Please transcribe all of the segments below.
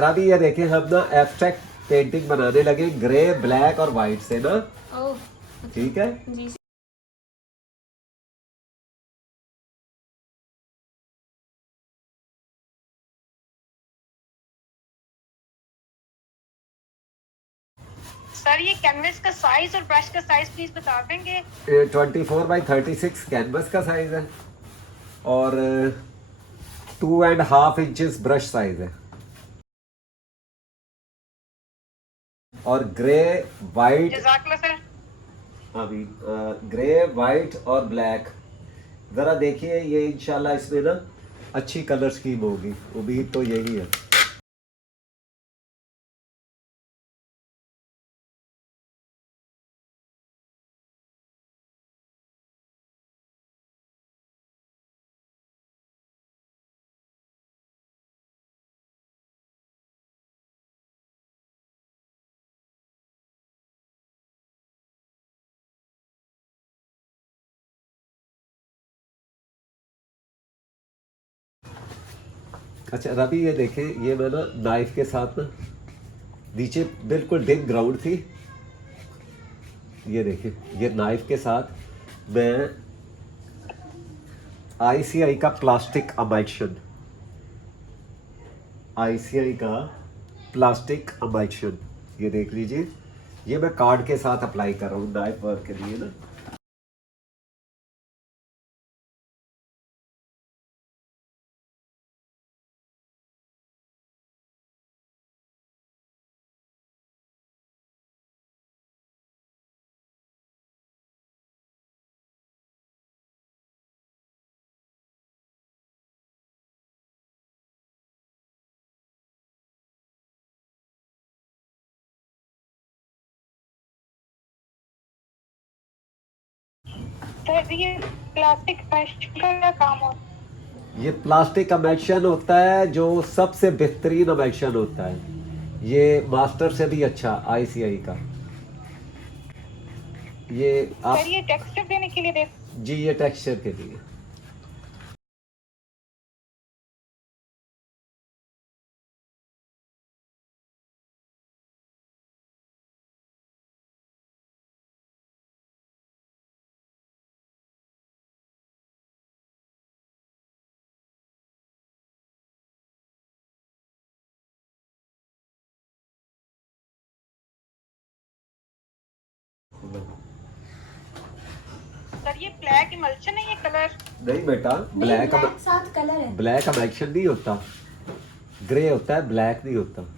रवि ये देखिए हम ना एब्स्ट्रैक्ट पेंटिंग बनाने लगे ग्रे ब्लैक और वाइट से ना। ओह ठीक है जी। सर ये कैनवस का साइज और ब्रश का साइज प्लीज बता देंगे। 24 बाई 36 कैनवस का साइज है और 2.5 इंचेस ब्रश साइज है और ग्रे वाइट। जज़ाकल्लाह सर। अभी ग्रे वाइट और ब्लैक जरा देखिए ये इंशाल्लाह इसमें ना अच्छी कलर स्कीम होगी, उम्मीद तो यही है। अच्छा रवि ये देखें, ये मैं ना नाइफ के साथ ना नीचे बिल्कुल डिप ग्राउंड थी, ये देखिए ये नाइफ के साथ मैं आईसीआई का प्लास्टिक अमाइशन, आईसीआई का प्लास्टिक अमाइशन, ये देख लीजिए ये मैं कार्ड के साथ अप्लाई कर रहा हूँ नाइफ वर्क के लिए ना। सर ये प्लास्टिक का क्या काम होता ये प्लास्टिक अमेक्शन होता है जो सबसे बेहतरीन अमेक्शन होता है, ये मास्टर से भी अच्छा आईसीआई का। ये है? आप सर ये टेक्सचर देने के लिए दे। जी ये टेक्सचर के लिए। सर ये ब्लैक इमल्शन है ये कलर। नहीं बेटा, ब्लैक साथ कलर है। ब्लैक अमेक्शन नहीं होता, ग्रे होता है, ब्लैक नहीं होता।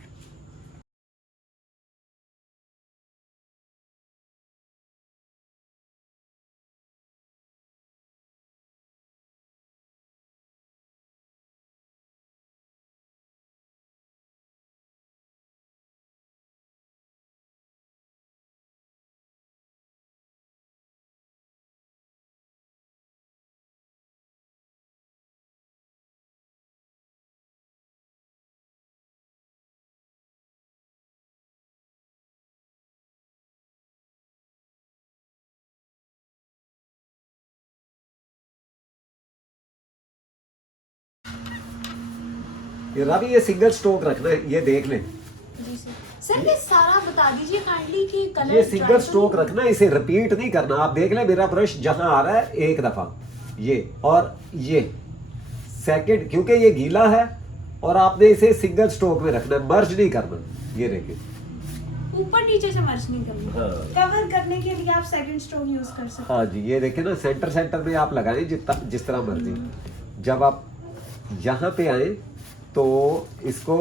ये रवि ये सिंगल स्ट्रोक रखना है, ये देख लें। जी सर, ये सारा बता दीजिए काइंडली कि कलर ये सिंगल स्ट्रोक रखना है, इसे रिपीट नहीं करना। आप देख लें मेरा ब्रश जहां आ रहा है एक दफा ये और ये सेकंड, क्योंकि ये गीला है और आपने इसे सिंगल स्ट्रोक में रखना है, मर्ज नहीं करना। ये देखिए ऊपर नीचे से मर्ज नहीं करना। हाँ। कवर करने के लिए आप सेकंड स्ट्रोक यूज कर सकते हैं। हाँ जी, ये देखिए ना सेंटर सेंटर में आप लगाएं जिस तरह मर्जी। जब आप यहाँ पे आए तो इसको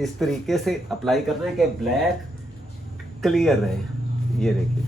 इस तरीके से अप्लाई करना है कि ब्लैक क्लियर रहे। ये देखिए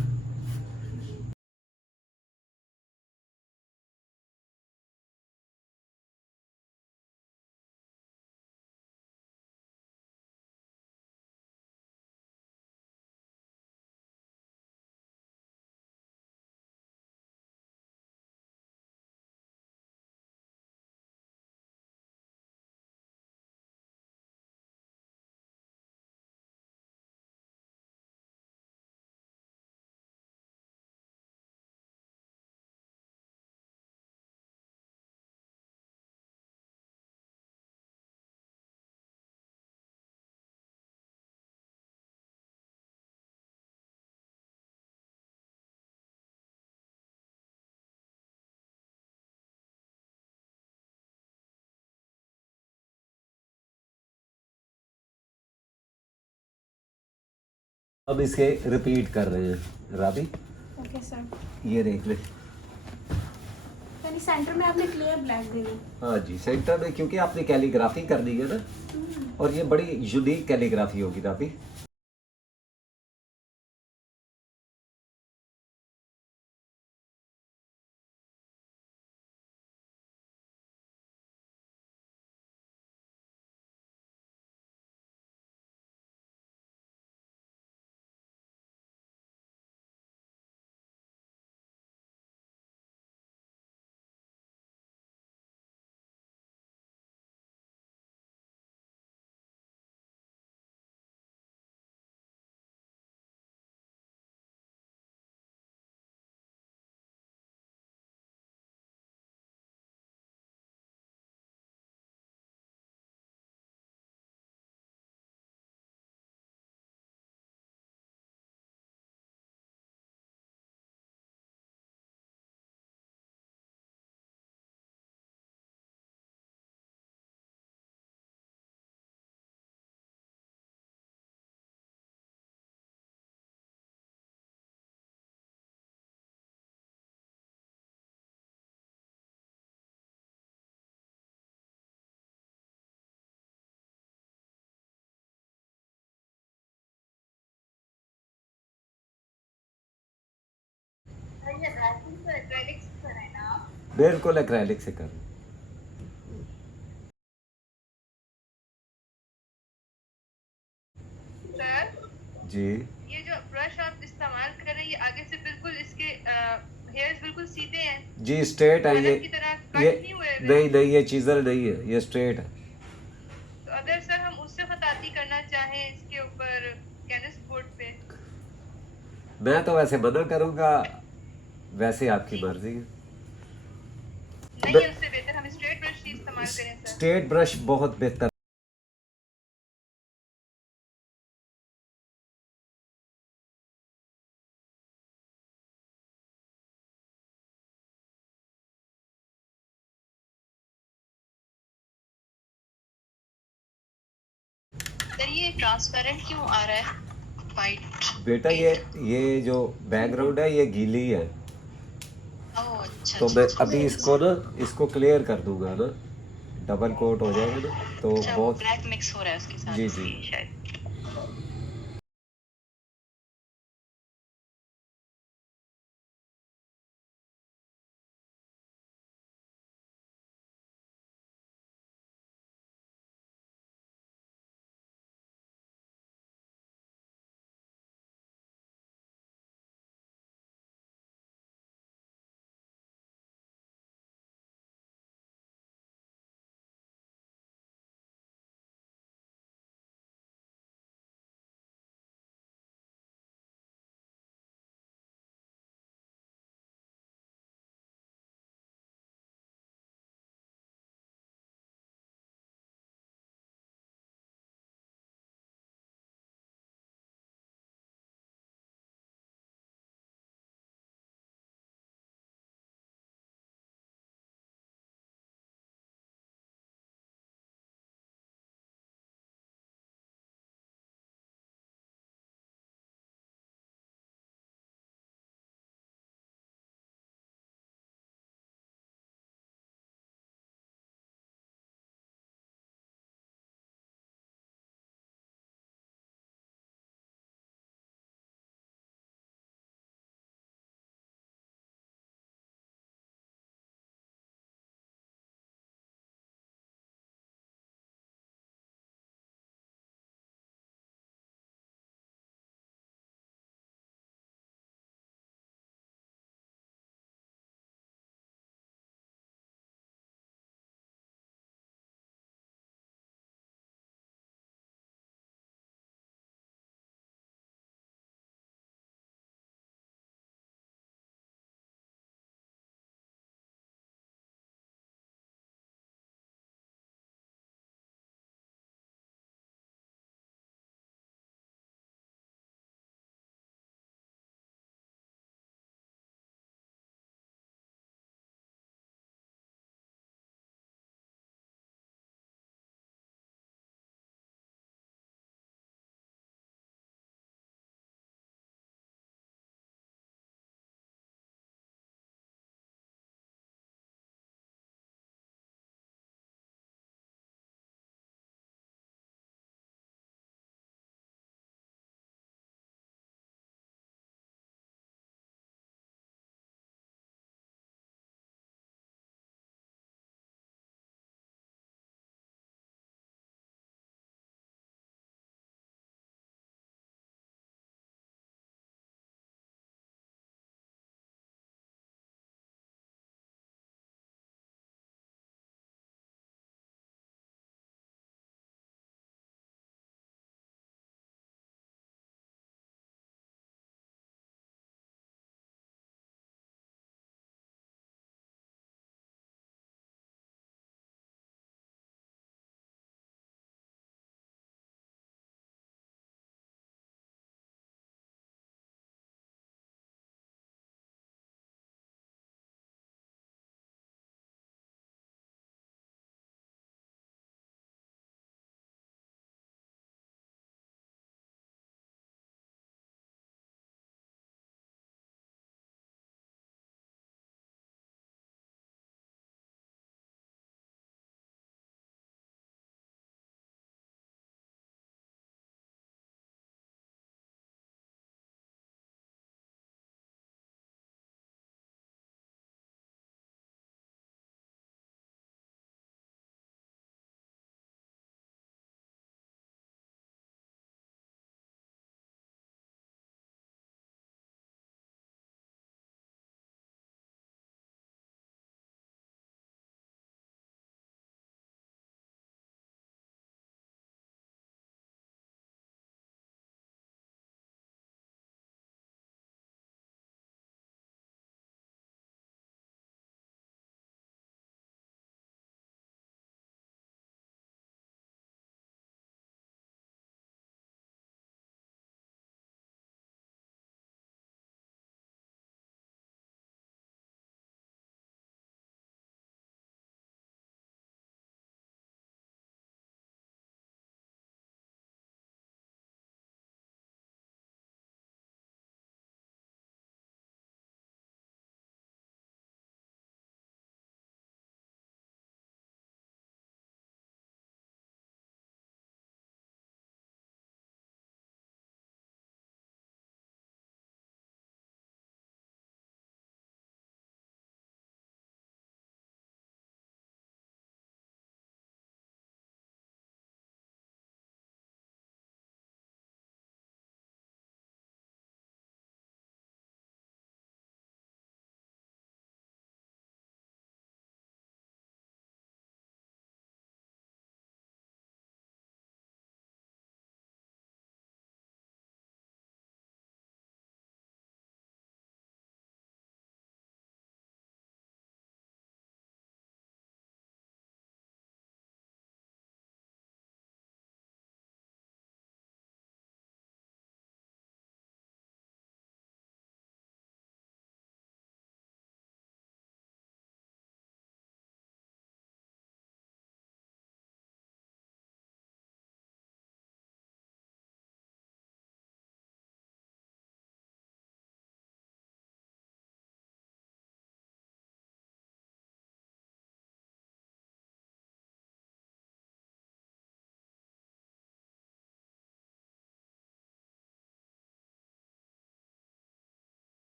हम इसके रिपीट कर रहे हैं राबी, ओके सर। ये देख ले। यानी सेंटर में आपने क्लियर ब्लैक दे दी। हाँ जी, सेंटर में, क्योंकि आपने कैलीग्राफी कर दी है ना, और ये बड़ी यूनिक कैलीग्राफी होगी राबी। ये रैपिंग तो एक्रेलिक्स कर है ना आप? बिल्कुल एक्रेलिक से कर। सर, जी ये जो ब्रश आप इस्तेमाल कर रहे हैं, ये आगे से बिल्कुल इसके हेयर्स बिल्कुल सीधे हैं, जी, स्ट्रेट है ये। कलर की तरह कट ये नहीं हुए हुए। नहीं नहीं, ये चीजल नहीं है, ये स्ट्रेट है। तो अगर सर हम उससे खताती करना चाहें इसके ऊपर कैनवस बोर्ड पे, मैं तो वैसे मना करूंगा, वैसे आपकी जी। मर्जी है। नहीं है, उससे बेहतर हम स्ट्रेट ब्रश ही इस्तेमाल करें सर। स्ट्रेट ब्रश बहुत बेहतर सर ये ट्रांसपेरेंट क्यों आ रहा है, वाइट? बेटा। ये जो बैकग्राउंड है ये गीली है, ओह अच्छा तो मैं अभी इसको ना, इसको क्लियर कर दूंगा ना, डबल कोट हो जाएगा ना, तो अच्छा, वो बहुत। ब्लैक मिक्स हो रहा है उसके साथ, जी जी। इसलिए शायद।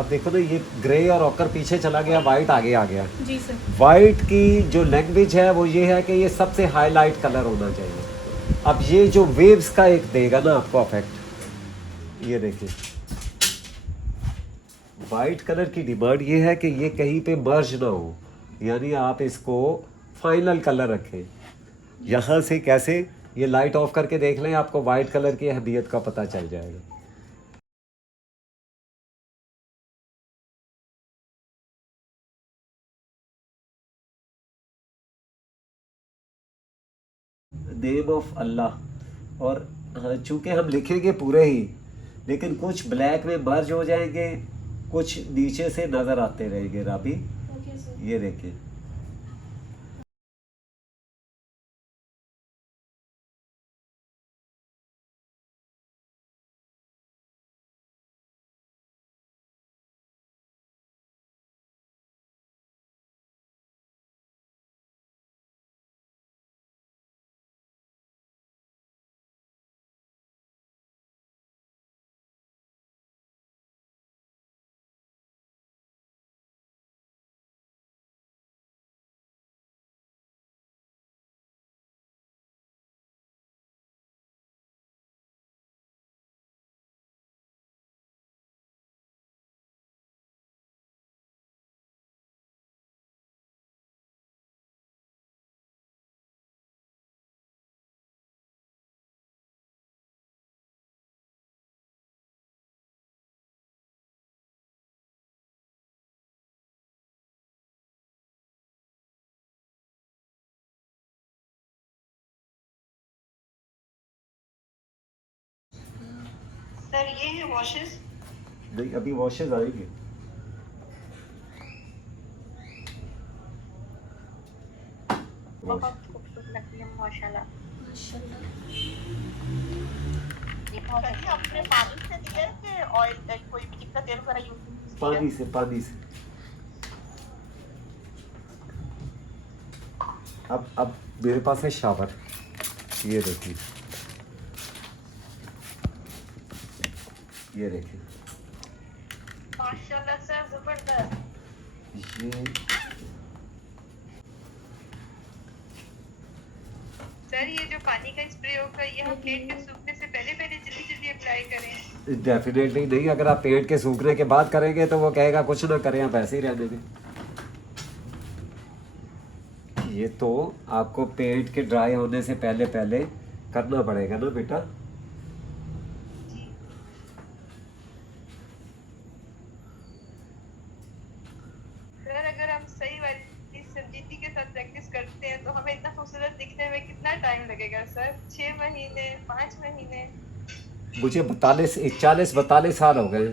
अब देखो ना, ये ग्रे और ऑकर पीछे चला गया, वाइट आगे आ गया। जी सर। वाइट की जो लैंग्वेज है वो ये है कि ये सबसे हाईलाइट कलर होना चाहिए। अब ये जो वेव्स का एक देगा ना आपको इफेक्ट, ये देखिए वाइट कलर की डिमांड ये है कि ये कहीं पे मर्ज ना हो, यानी आप इसको फाइनल कलर रखें। यहाँ से कैसे, ये लाइट ऑफ करके देख लें, आपको वाइट कलर की अहमियत का पता चल जाएगा। नेम ऑफ अल्लाह, और हाँ, चूंकि हम लिखेंगे पूरे ही, लेकिन कुछ ब्लैक में मर्ज हो जाएंगे, कुछ नीचे से नजर आते रहेंगे राबी। Okay sir. ये देखिए सर ये है वॉशेस। नहीं, अभी वॉशेज आएंगे। बहुत खूबसूरत लगती है माशाल्लाह। माशाल्लाह। सर ये अपने पानी से दिया है कि ऑयल कोई भी का तेल वगैरह यूज पानी से, पानी से। अब मेरे पास है शावर, ये देखिए, ये देखिए माशाल्लाह सर जबरदस्त। ये सर ये जो पानी का स्प्रे होगा ये हम प्लेट के सूखने से पहले पहले जल्दी जल्दी अप्लाई करें? डेफिनेटली नहीं, अगर आप पेट के सूखने के बाद करेंगे तो वो कहेगा कुछ ना करें, आप ऐसे ही रहने दें। ये तो आपको पेट के ड्राई होने से पहले पहले करना पड़ेगा ना बेटा। सर अगर हम सही वाली संजीदगी के साथ प्रैक्टिस करते हैं तो हमें इतना खूबसूरत दिखने में कितना टाइम लगेगा सर? 6 महीने, 5 महीने? मुझे 42 साल हो गए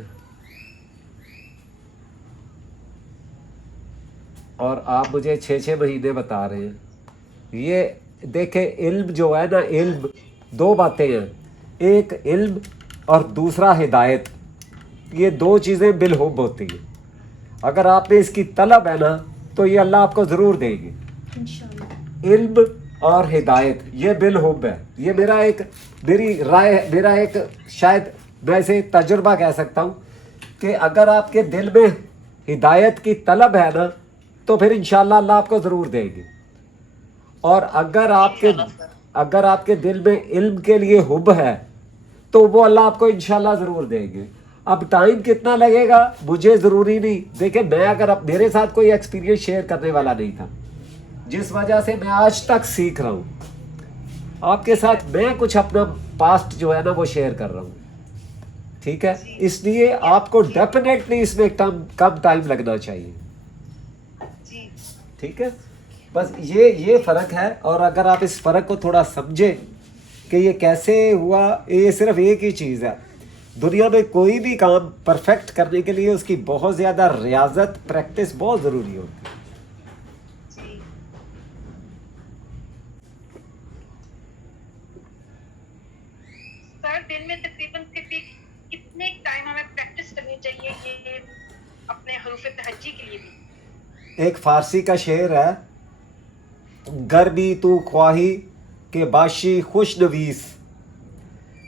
और आप मुझे 6 महीने बता रहे हैं। ये देखे, इल्म जो है ना, इल्म दो बातें हैं, एक इल्म और दूसरा हिदायत। ये दो चीज़ें बिलहुब होती हैं। अगर आप में इसकी तलब है ना तो ये अल्लाह आपको ज़रूर देंगे। इंशाल्लाह। इल्म और हिदायत ये बिलहुब है। ये मेरी राय, मेरा एक शायद मैं इसे तजुर्बा कह सकता हूँ कि अगर आपके दिल में हिदायत की तलब है ना तो फिर इंशाल्लाह अल्लाह आपको ज़रूर देंगे। और अगर आपके दिल में इल्म के लिए हुब है तो वो अल्लाह आपको इंशाल्लाह ज़रूर देंगे। अब टाइम कितना लगेगा मुझे ज़रूरी नहीं। देखिए, मैं अगर अब मेरे साथ कोई एक्सपीरियंस शेयर करने वाला नहीं था, जिस वजह से मैं आज तक सीख रहा हूँ आपके साथ, मैं कुछ अपना पास्ट जो है ना वो शेयर कर रहा हूँ, ठीक है? इसलिए आपको डेफिनेटली इसमें कम टाइम लगना चाहिए, जी ठीक है? बस ये फ़र्क है। और अगर आप इस फ़र्क को थोड़ा समझें कि ये कैसे हुआ, ये सिर्फ एक ही चीज़ है। दुनिया में कोई भी काम परफेक्ट करने के लिए उसकी बहुत ज़्यादा रियाजत, प्रैक्टिस बहुत ज़रूरी होती है। जी सर दिन में तकरीबन कितने टाइम हमें प्रैक्टिस करनी चाहिए ये अपने हरूफ तहज्जी के लिए भी? एक फारसी का शेर है, गर भी तू ख्वाही के बाशी खुश नवीस,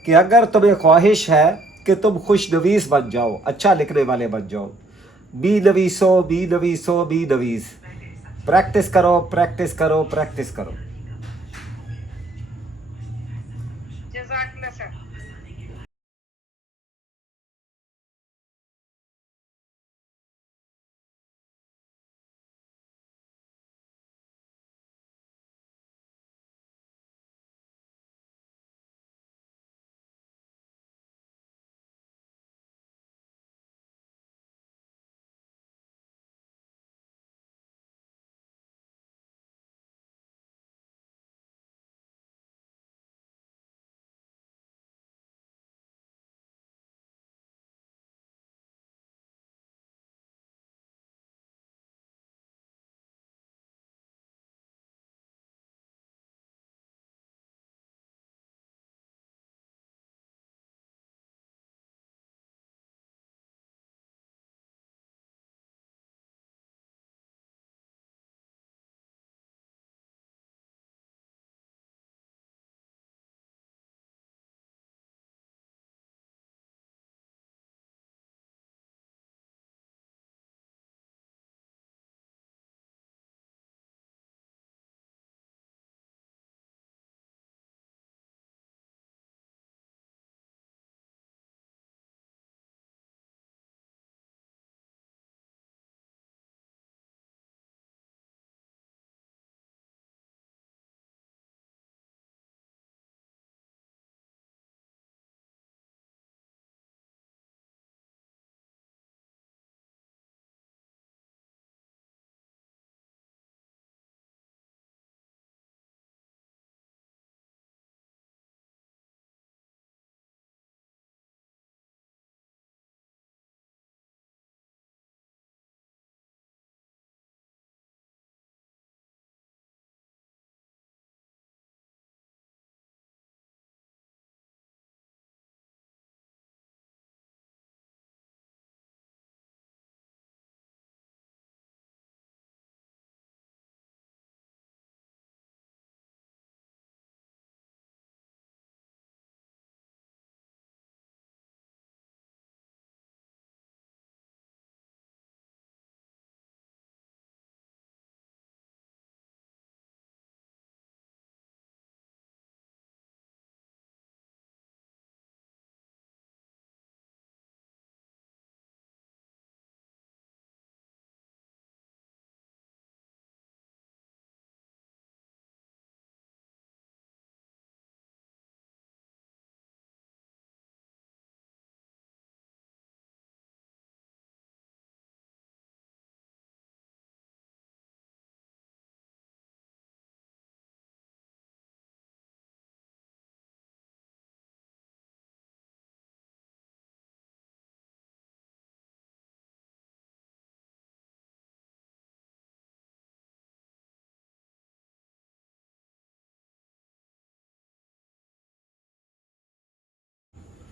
कि अगर तुम्हें ख्वाहिश है कि तुम खुश नवीस बन जाओ, अच्छा लिखने वाले बन जाओ, बी नवीसो, बी नवीसो, बी नवीस। प्रैक्टिस करो, प्रैक्टिस करो, प्रैक्टिस करो। जज़ाकल्लाह सर।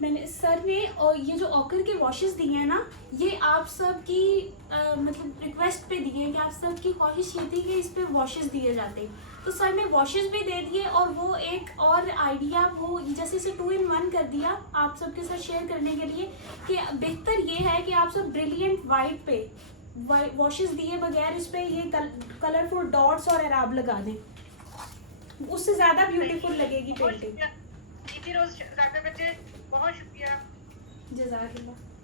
मैंने सर ने और ये जो ऑकर के वॉशेस दिए हैं ना, ये आप सब की मतलब रिक्वेस्ट पे दिए हैं कि आप सब की ख्वाहिश ये थी कि इस पे वॉशेस दिए जाते। तो सर ने वॉशेस भी दे दिए और वो एक और आइडिया वो जैसे इसे 2 in 1 कर दिया आप सबके साथ शेयर करने के लिए कि बेहतर ये है कि आप सब ब्रिलियंट वाइट पे वॉशेस दिए बगैर इस पे ये कलरफुल डॉट्स और एराब लगा दें, उससे ज़्यादा ब्यूटीफुल लगेगी पेंटिंग। बहुत शुक्रिया। बहुत शुक्रिया। जज़ाकल्लाह।